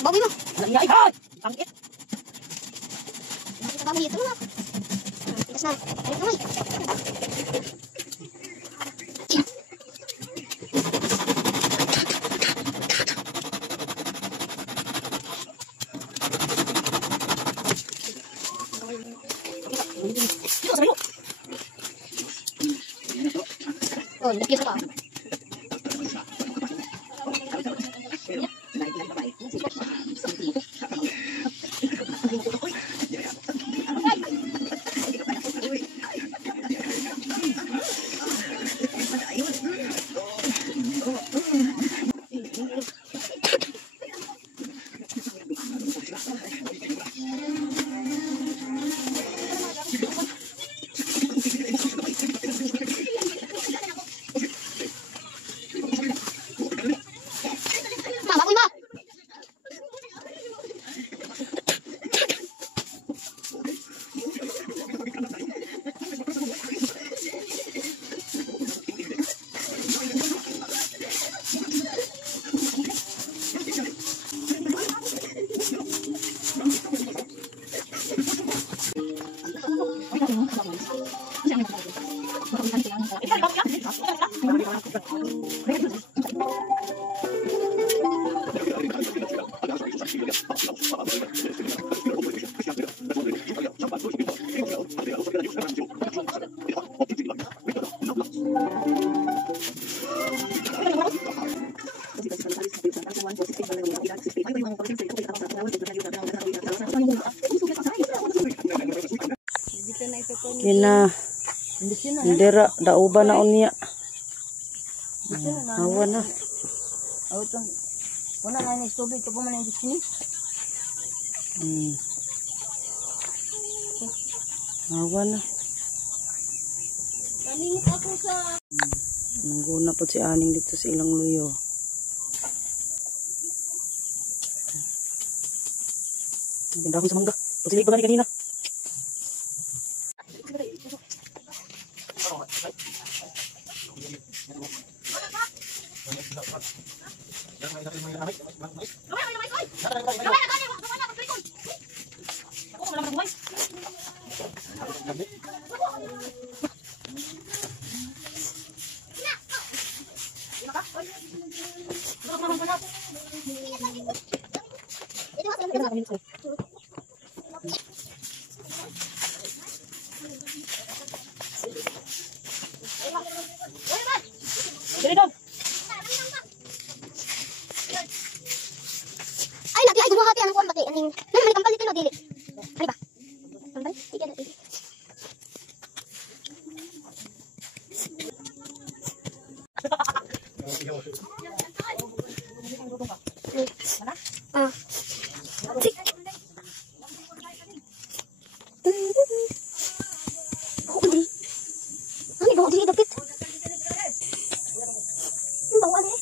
Bawi mo. Ay, hay! Tangkit! Kita bawi ito na. Tigas na. Ayun naman. Oh, nagkita pa. Kina ndera dauba na unya. Hawa na. Autong puna na ni tubig ko man di sini. Hawa na. Kaningit ako sa Nangguna po si Aning dito sa ilang luyo. Ganda akong sa mangga. Pagsilig pa gani kanina. ay lagi ay gumawa hati anong kuan pati aning nang may kampal dito no dili. Ano ba? Kampal? Tika na dili. Ah. Tik. Huli. Ano ba dili dapit? Bawa ni.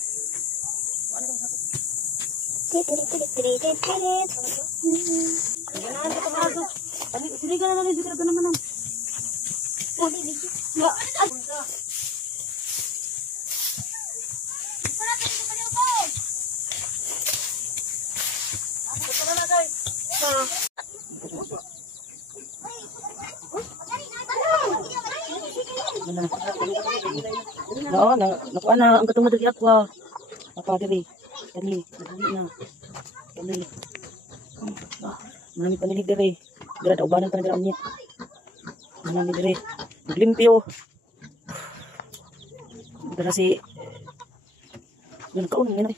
Sini ka na lang dito ka naman. Oo, nakuha na ang katong madali ako. Apa diri? Dali na. Dali. Marami panilig diri. Dira daw ubanan pa na niya. Marami diri. Naglimpyo. Dira si Yan kaon ngene.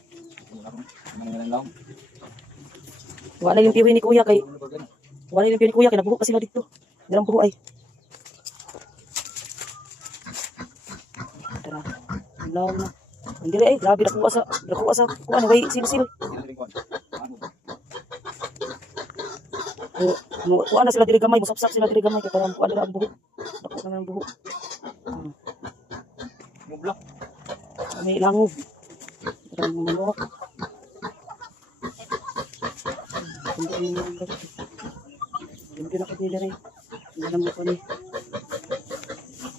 Wala limpyo ni kuya kay nabuho pa sila dito. Dirang buho ay. Tara. Law na. Hindi ay grabe nakuha sa kuan way sil. Kuan na sila diri gamay, musapsap sila diri gamay kay parang kuan na ang buho. Dako na ang buho. Mublak. May langog. Parang manok. Limpyo na ko diri. Alam mo ko ni.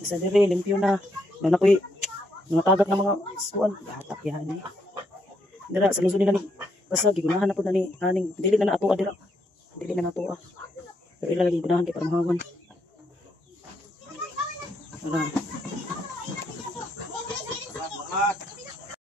Isa diri limpyo na. Na ko'y mga tagak na mga suwan. Latak yan eh. Dira, sa Luzon nila ni Basta gigunahan na po na ni aning dili na ato dira. Dili na nato. Pero ila lagi gigunahan kay para mahawan. Wala.